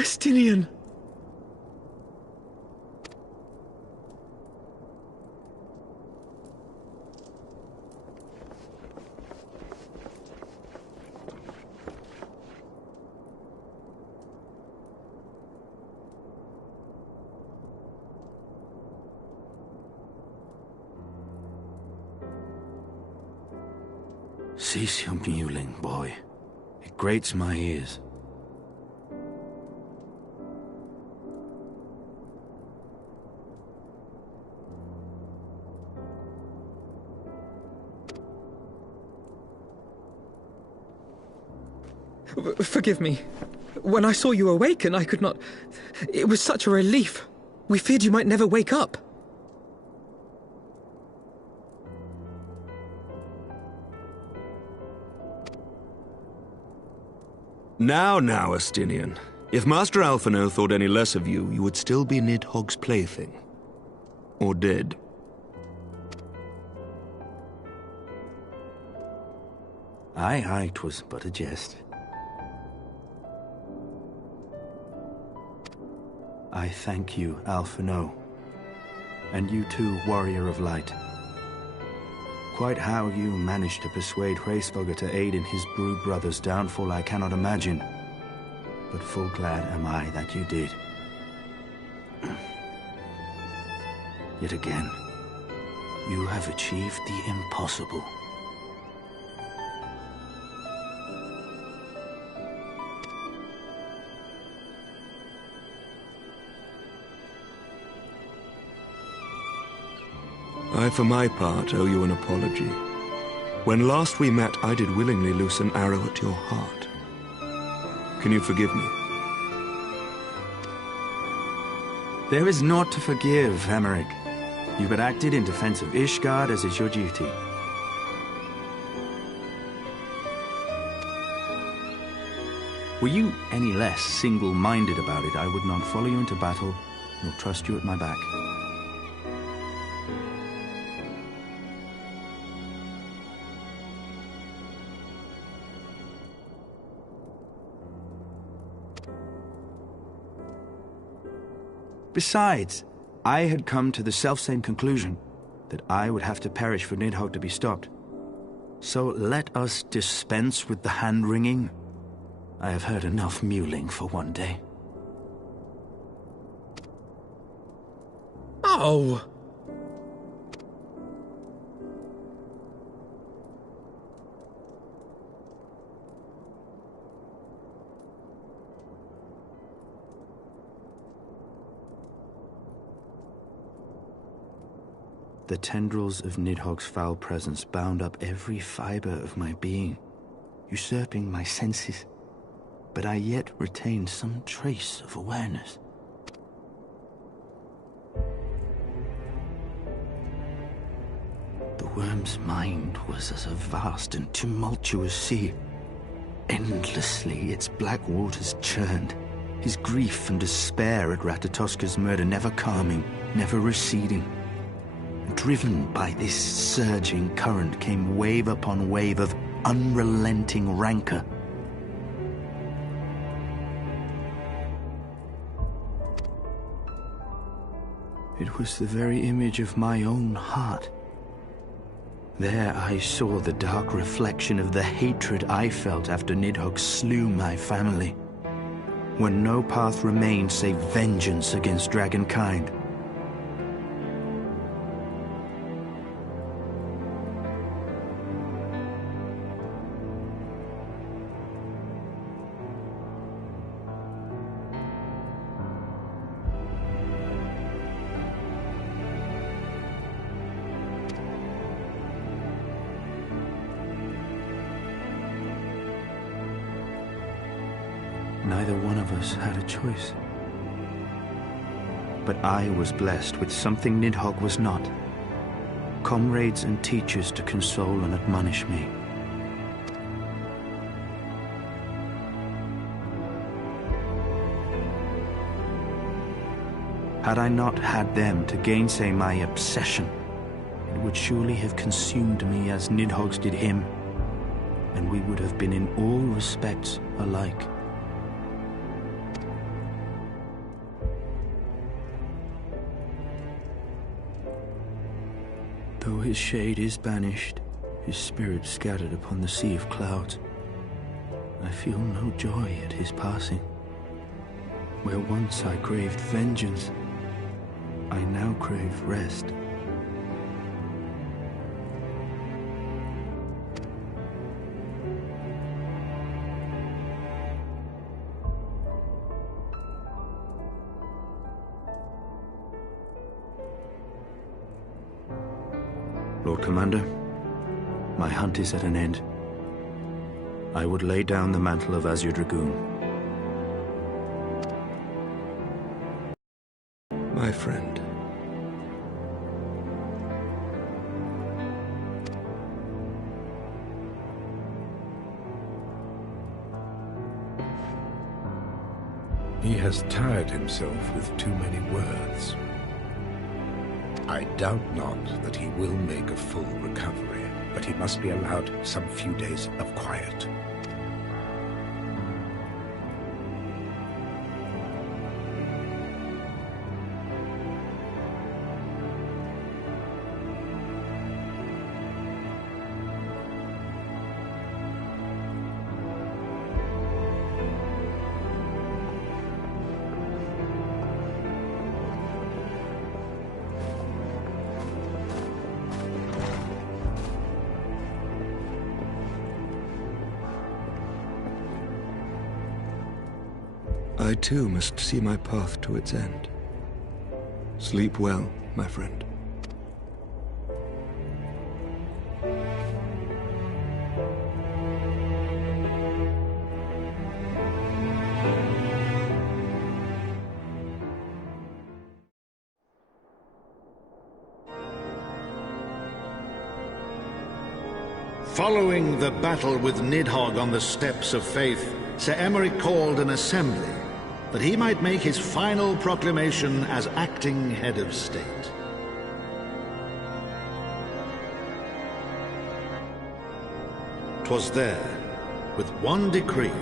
Estinian! Cease your mewling, boy. It grates my ears. Forgive me. When I saw you awaken, I could not... It was such a relief. We feared you might never wake up. Now, Estinian. If Master Alphino thought any less of you, you would still be Nidhogg's plaything. Or dead. Aye, 'twas but a jest. I thank you, Alphino. And you too, Warrior of Light. Quite how you managed to persuade Ffxiv to aid in his brood brother's downfall I cannot imagine. But full glad am I that you did. Yet again, you have achieved the impossible. I, for my part, owe you an apology. When last we met, I did willingly loose an arrow at your heart. Can you forgive me? There is naught to forgive, Emmerich. You but acted in defense of Ishgard as is your duty. Were you any less single-minded about it, I would not follow you into battle, nor trust you at my back. Besides, I had come to the selfsame conclusion, that I would have to perish for Nidhogg to be stopped. So let us dispense with the hand-wringing. I have heard enough mewling for one day. Oh! The tendrils of Nidhogg's foul presence bound up every fiber of my being, usurping my senses, but I yet retained some trace of awareness. The worm's mind was as a vast and tumultuous sea. Endlessly its black waters churned, his grief and despair at Ratatoska's murder never calming, never receding. Driven by this surging current came wave upon wave of unrelenting rancor. It was the very image of my own heart. There I saw the dark reflection of the hatred I felt after Nidhogg slew my family, when no path remained save vengeance against dragonkind. Neither one of us had a choice. But I was blessed with something Nidhogg was not. Comrades and teachers to console and admonish me. Had I not had them to gainsay my obsession, it would surely have consumed me as Nidhogg's did him, and we would have been in all respects alike. Though his shade is banished, his spirit scattered upon the sea of clouds, I feel no joy at his passing. Where once I craved vengeance, I now crave rest. Lord Commander, my hunt is at an end. I would lay down the mantle of Azure Dragoon. My friend. He has tired himself with too many words. I doubt not that he will make a full recovery, but he must be allowed some few days of quiet. I too must see my path to its end. Sleep well, my friend. Following the battle with Nidhogg on the Steps of Faith, Sir Emeric called an assembly that he might make his final proclamation as acting head of state. "'Twas there, with one decree,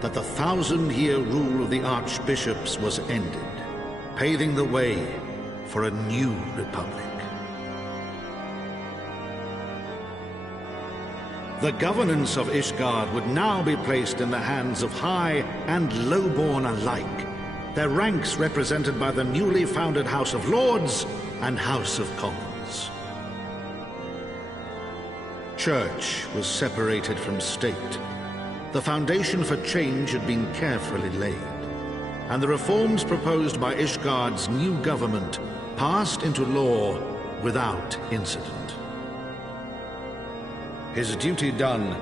that the 1,000-year rule of the archbishops was ended, paving the way for a new republic. The governance of Ishgard would now be placed in the hands of high and lowborn alike, their ranks represented by the newly founded House of Lords and House of Commons. Church was separated from state. The foundation for change had been carefully laid, and the reforms proposed by Ishgard's new government passed into law without incident. His duty done,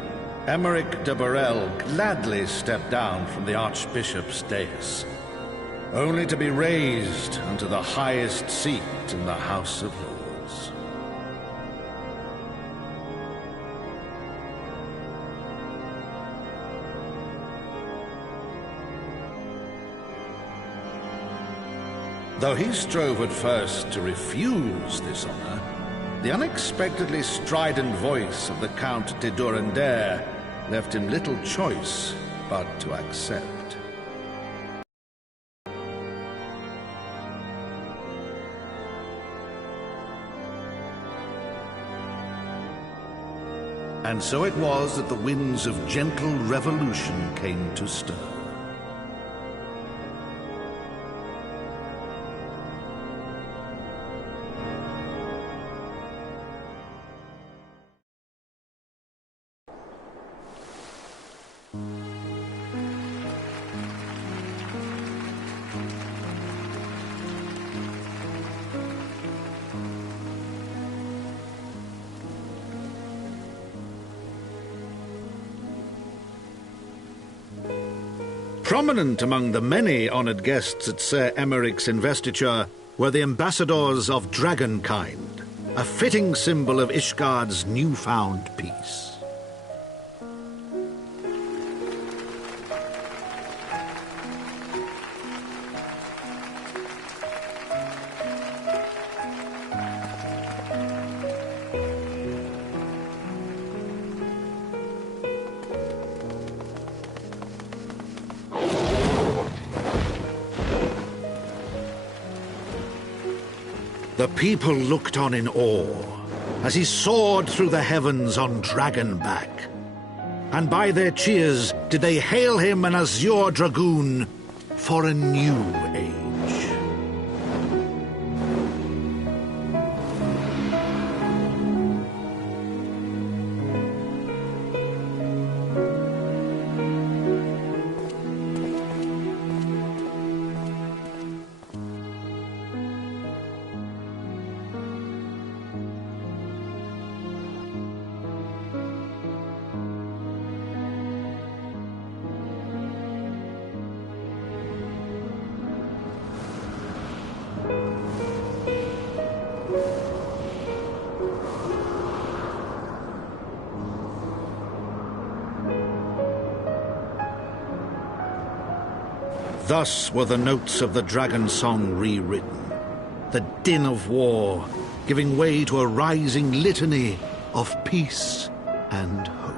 Emeric de Burrell gladly stepped down from the Archbishop's dais, only to be raised unto the highest seat in the House of Lords. Though he strove at first to refuse this honor, the unexpectedly strident voice of the Count de Durandare left him little choice but to accept. And so it was that the winds of gentle revolution came to stir. Prominent among the many honored guests at Sir Emeric's investiture were the ambassadors of Dragonkind, a fitting symbol of Ishgard's newfound peace. The people looked on in awe, as he soared through the heavens on dragonback. And by their cheers did they hail him an azure dragoon for a new age. Thus were the notes of the dragon song rewritten, the din of war giving way to a rising litany of peace and hope.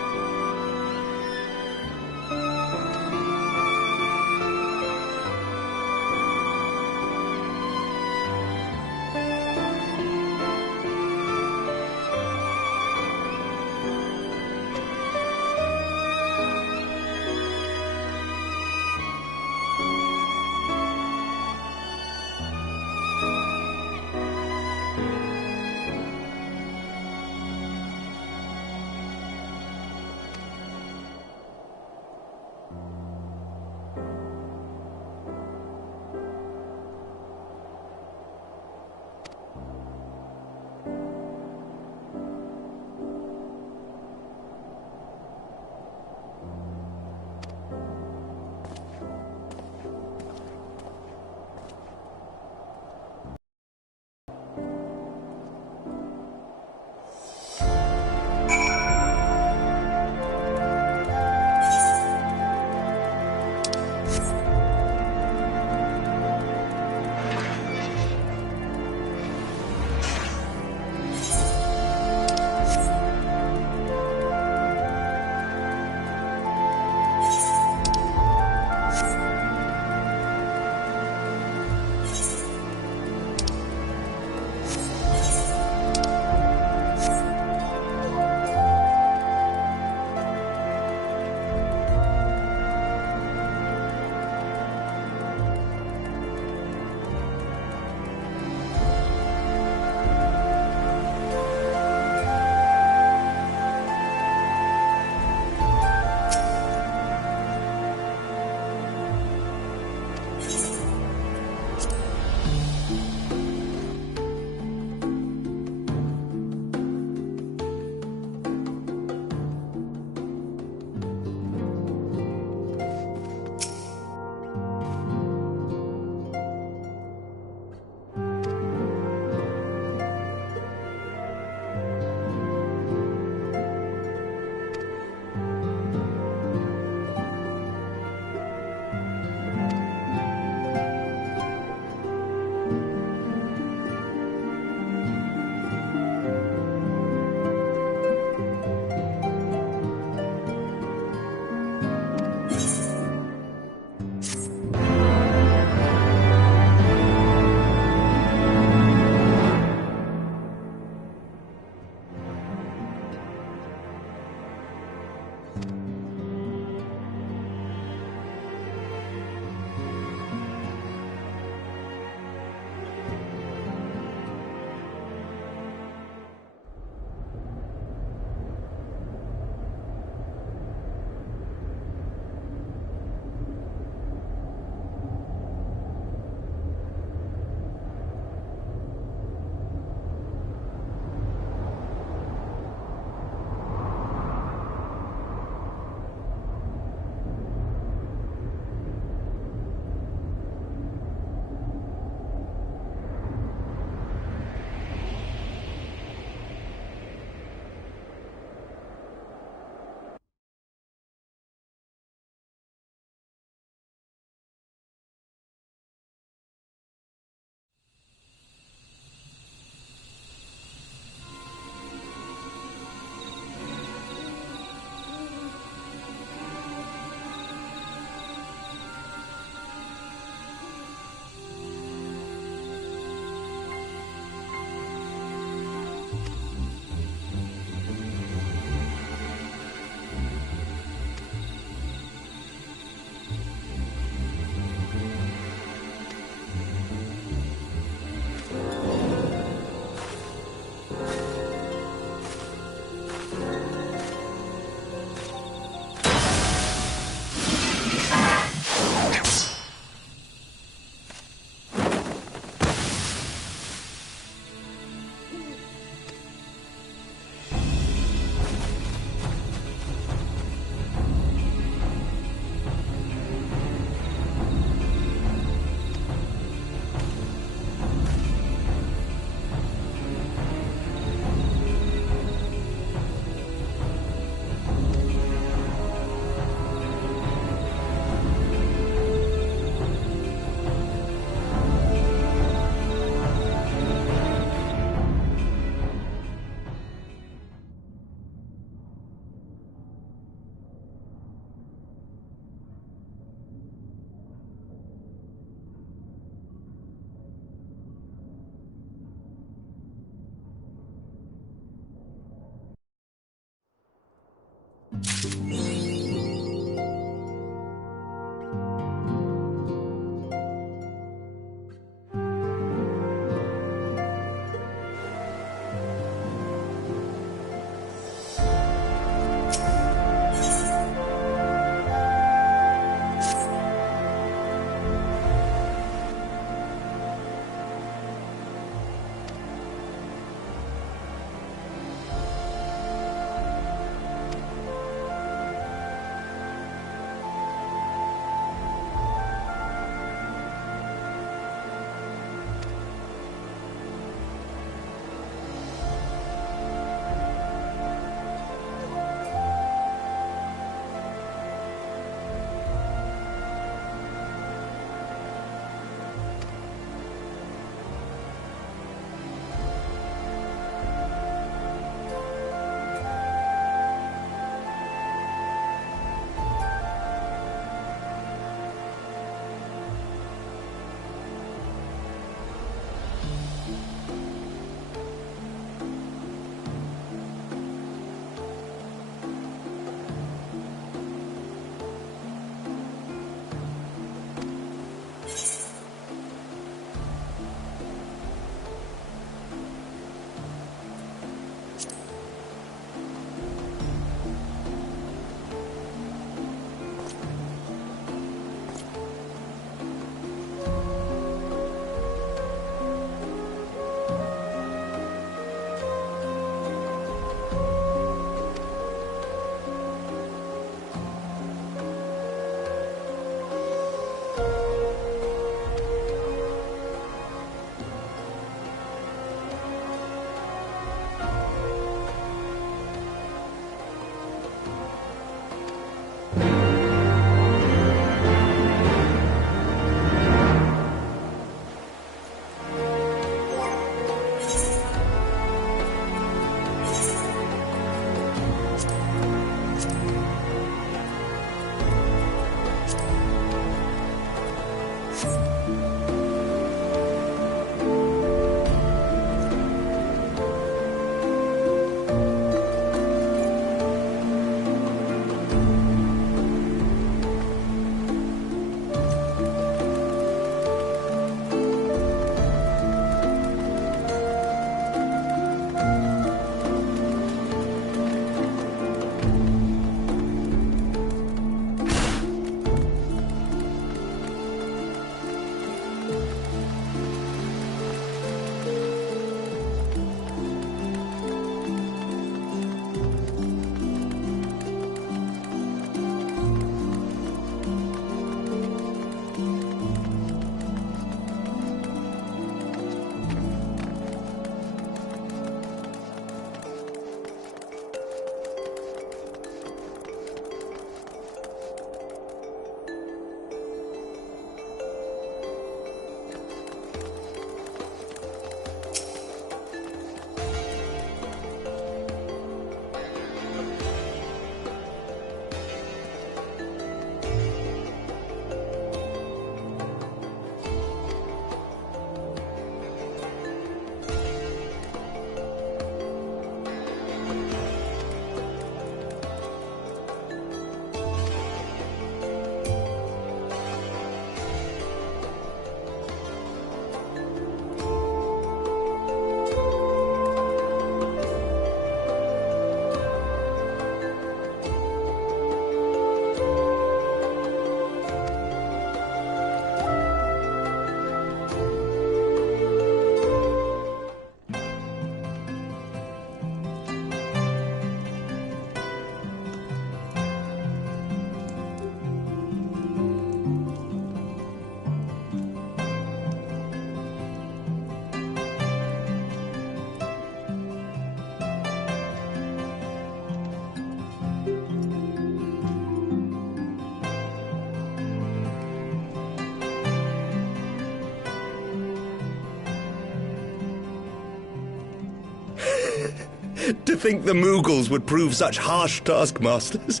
To think the Mughals would prove such harsh taskmasters.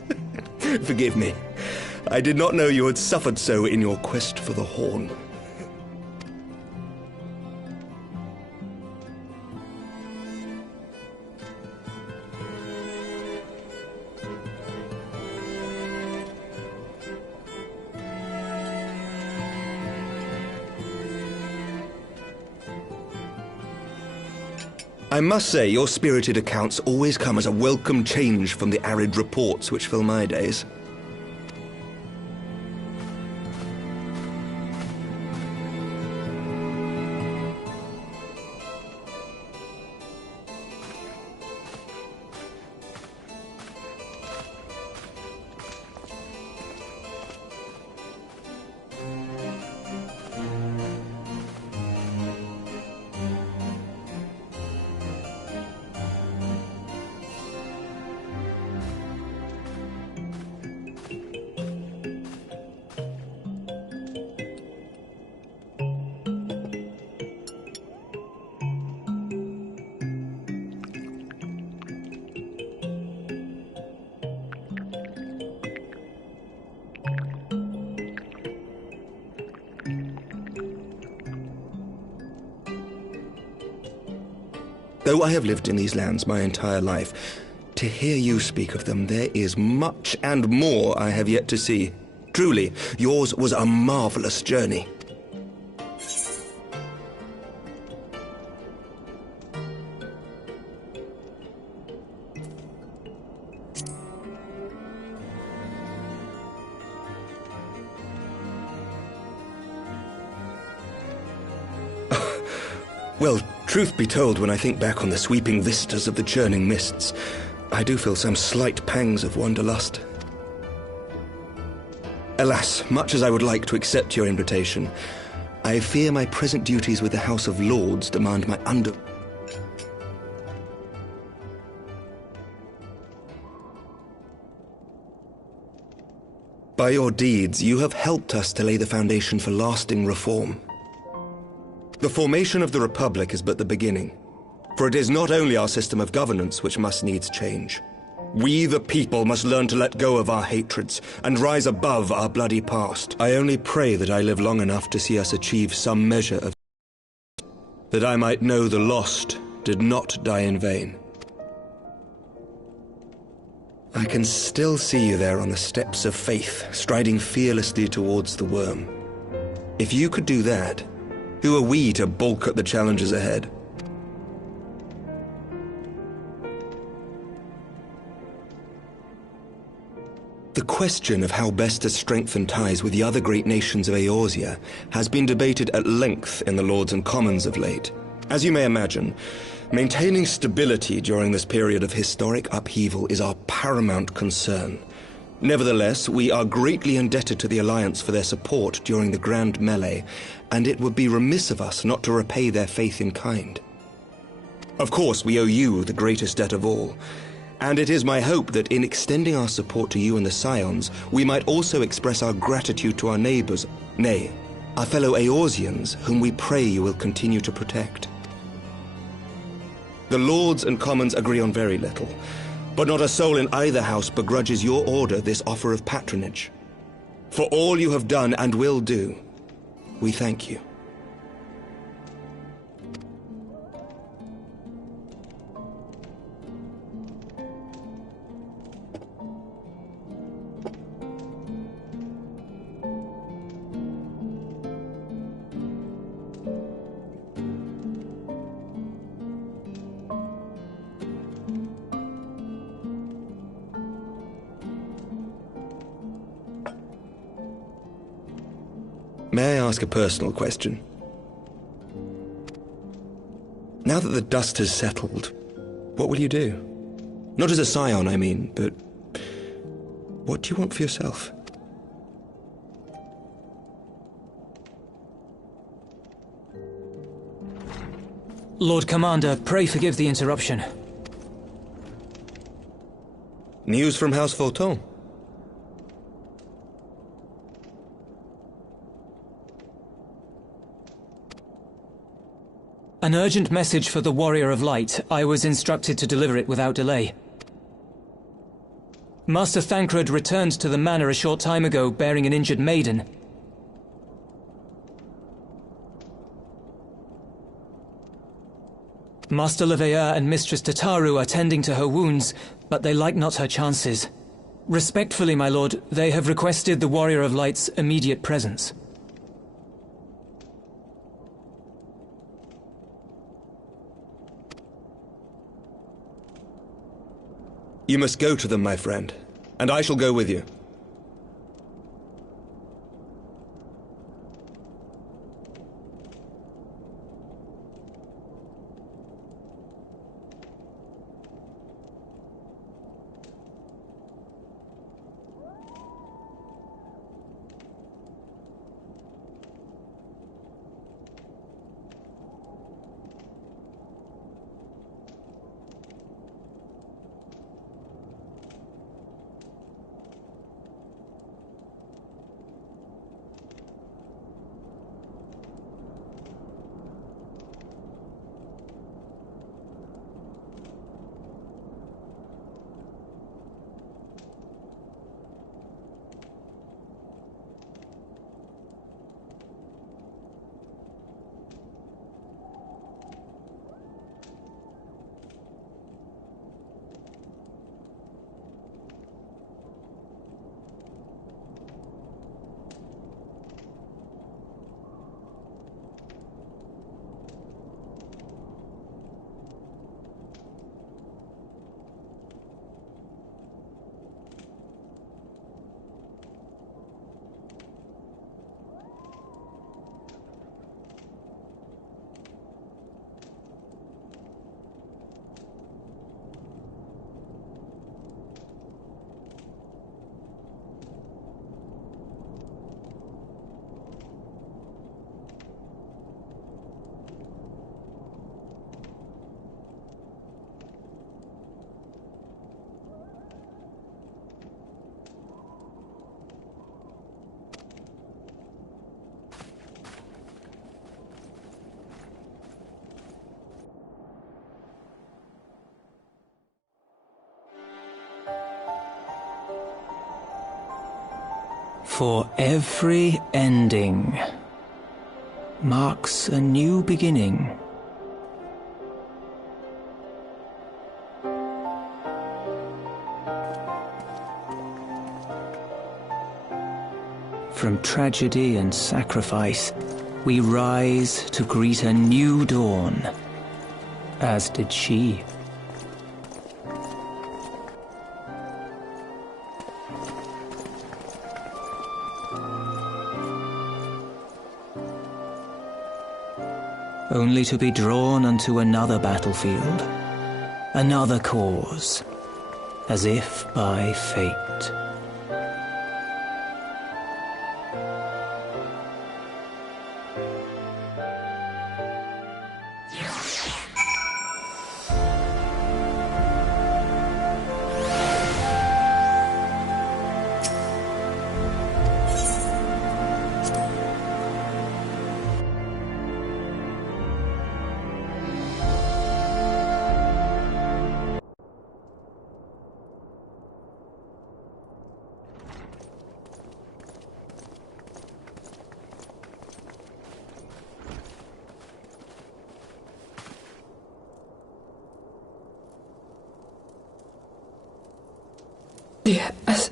Forgive me. I did not know you had suffered so in your quest for the Horn. I must say, your spirited accounts always come as a welcome change from the arid reports which fill my days. Though I have lived in these lands my entire life, to hear you speak of them, there is much and more I have yet to see. Truly, yours was a marvelous journey. Well, truth be told, when I think back on the sweeping vistas of the churning mists, I do feel some slight pangs of wanderlust. Alas, much as I would like to accept your invitation, I fear my present duties with the House of Lords demand my By your deeds, you have helped us to lay the foundation for lasting reform. The formation of the Republic is but the beginning, for it is not only our system of governance which must needs change. We, the people, must learn to let go of our hatreds and rise above our bloody past. I only pray that I live long enough to see us achieve some measure of... that I might know the lost did not die in vain. I can still see you there on the steps of faith, striding fearlessly towards the worm. If you could do that, who are we to balk at the challenges ahead? The question of how best to strengthen ties with the other great nations of Eorzea has been debated at length in the Lords and Commons of late. As you may imagine, maintaining stability during this period of historic upheaval is our paramount concern. Nevertheless, we are greatly indebted to the Alliance for their support during the Grand Melee, and it would be remiss of us not to repay their faith in kind. Of course, we owe you the greatest debt of all, and it is my hope that in extending our support to you and the Scions, we might also express our gratitude to our neighbors, nay, our fellow Eorzeans, whom we pray you will continue to protect. The Lords and Commons agree on very little, but not a soul in either house begrudges your order this offer of patronage. For all you have done and will do, we thank you. May I ask a personal question? Now that the dust has settled, what will you do? Not as a scion, I mean, but what do you want for yourself? Lord Commander, pray forgive the interruption. News from House Fulton? An urgent message for the Warrior of Light. I was instructed to deliver it without delay. Master Thancred returned to the manor a short time ago, bearing an injured maiden. Master Leveilleur and Mistress Tataru are tending to her wounds, but they like not her chances. Respectfully, my lord, they have requested the Warrior of Light's immediate presence. You must go to them, my friend, and I shall go with you. For every ending marks a new beginning. From tragedy and sacrifice, we rise to greet a new dawn, as did she. Only to be drawn unto another battlefield, another cause, as if by fate. Yes.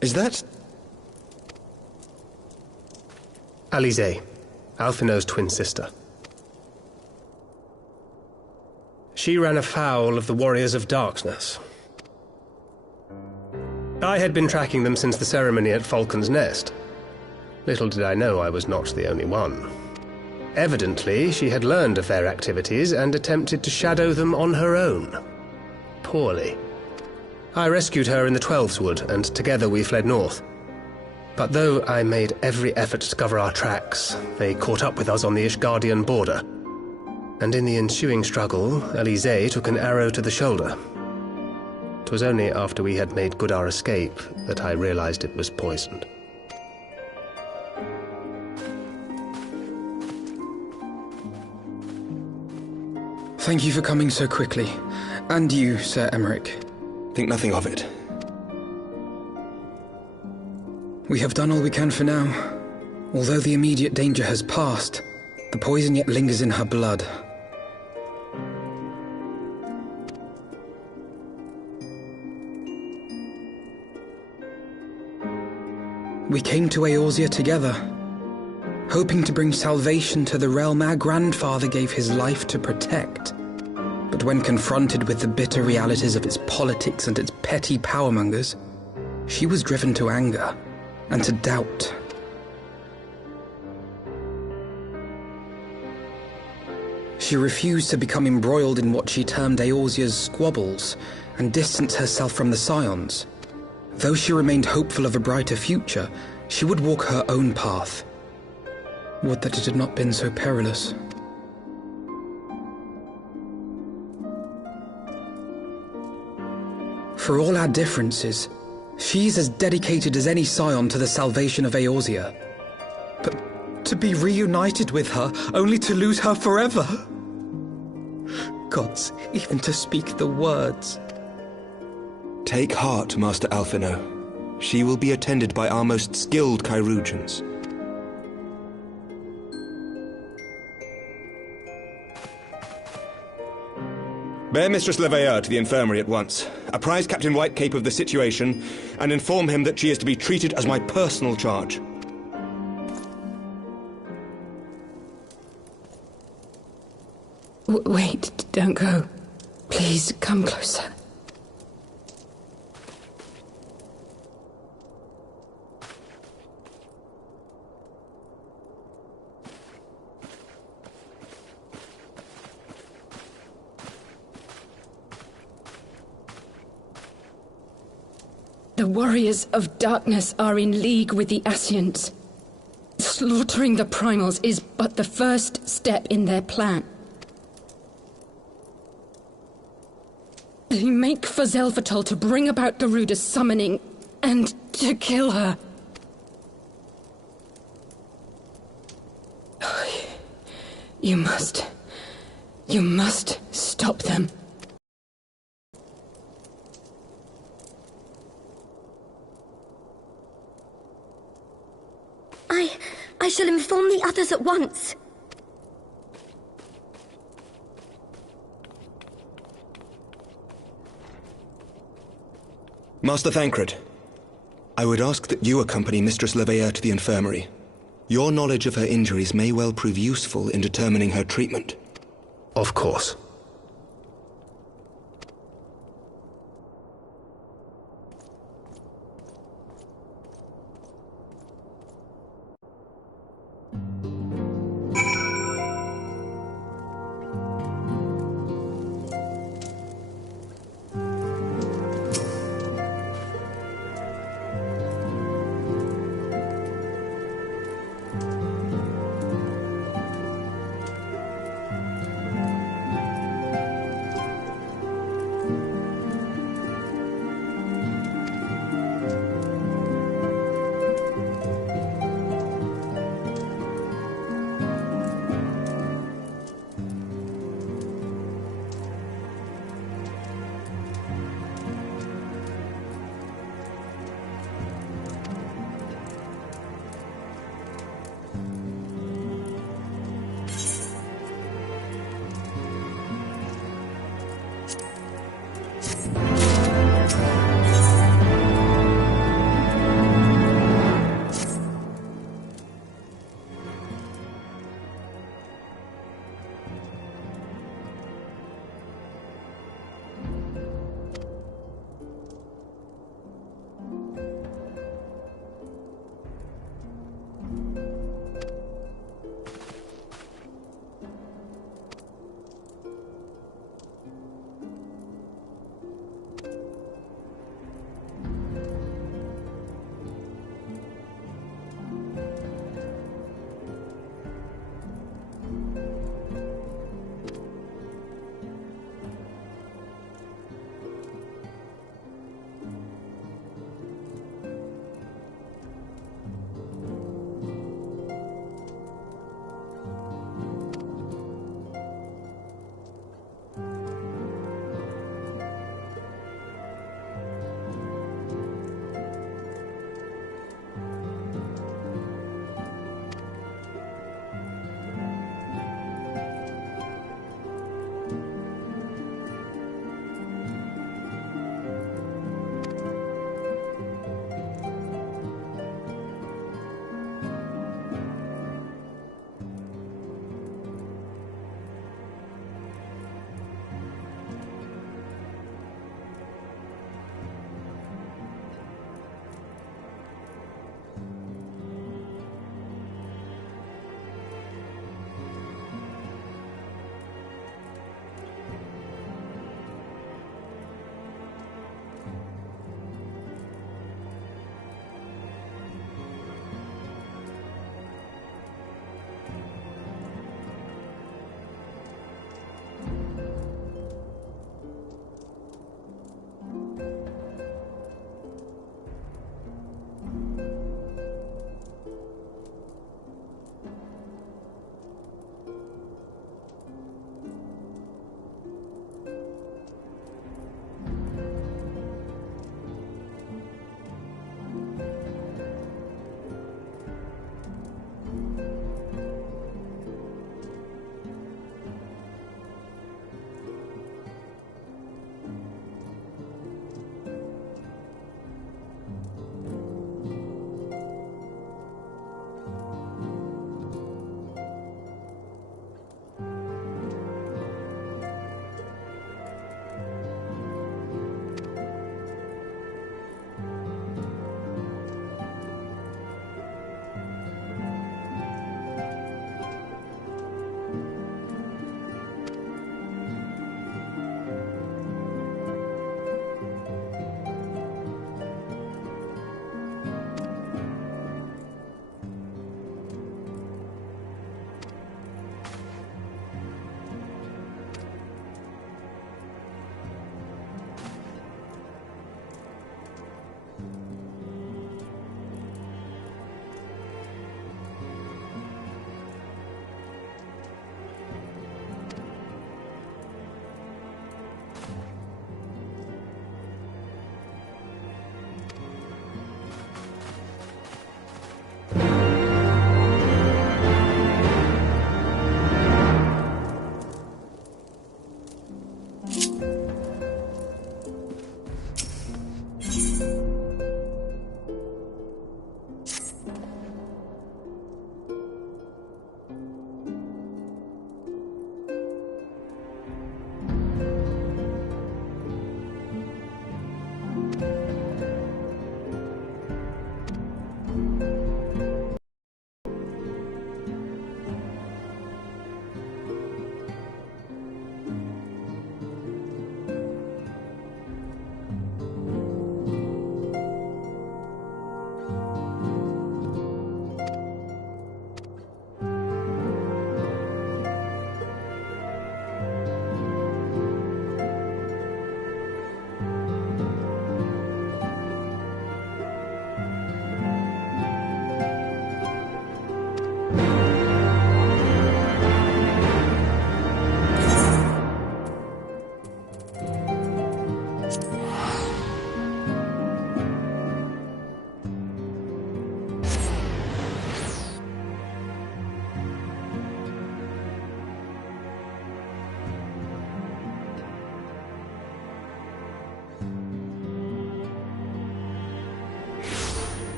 Is that... Alize, Alphinaud's twin sister. She ran afoul of the Warriors of Darkness. I had been tracking them since the ceremony at Falcon's Nest. Little did I know I was not the only one. Evidently, she had learned of their activities and attempted to shadow them on her own. Poorly. I rescued her in the Twelveswood, and together we fled north. But though I made every effort to cover our tracks, they caught up with us on the Ishgardian border. And in the ensuing struggle, Alize took an arrow to the shoulder. It was only after we had made good our escape that I realized it was poisoned. Thank you for coming so quickly. And you, Sir Emmerich. Think nothing of it. We have done all we can for now. Although the immediate danger has passed, the poison yet lingers in her blood. We came to Eorzea together, hoping to bring salvation to the realm our grandfather gave his life to protect. But when confronted with the bitter realities of its politics and its petty powermongers, she was driven to anger and to doubt. She refused to become embroiled in what she termed Eorzea's squabbles and distance herself from the Scions. Though she remained hopeful of a brighter future, she would walk her own path. Would that it had not been so perilous. For all our differences, she's as dedicated as any Scion to the salvation of Eorzea. But to be reunited with her, only to lose her forever? Gods, even to speak the words. Take heart, Master Alphino. She will be attended by our most skilled chirurgeons. Bear Mistress Leveilleur to the infirmary at once. Apprise Captain Whitecape of the situation, and inform him that she is to be treated as my personal charge. Wait, don't go. Please, come closer. The warriors of darkness are in league with the Ascians. Slaughtering the primals is but the first step in their plan. They make for Zelvatol to bring about Garuda's summoning and to kill her. You must stop them. I shall inform the others at once. Master Thancred, I would ask that you accompany Mistress Leveilleur to the infirmary. Your knowledge of her injuries may well prove useful in determining her treatment. Of course.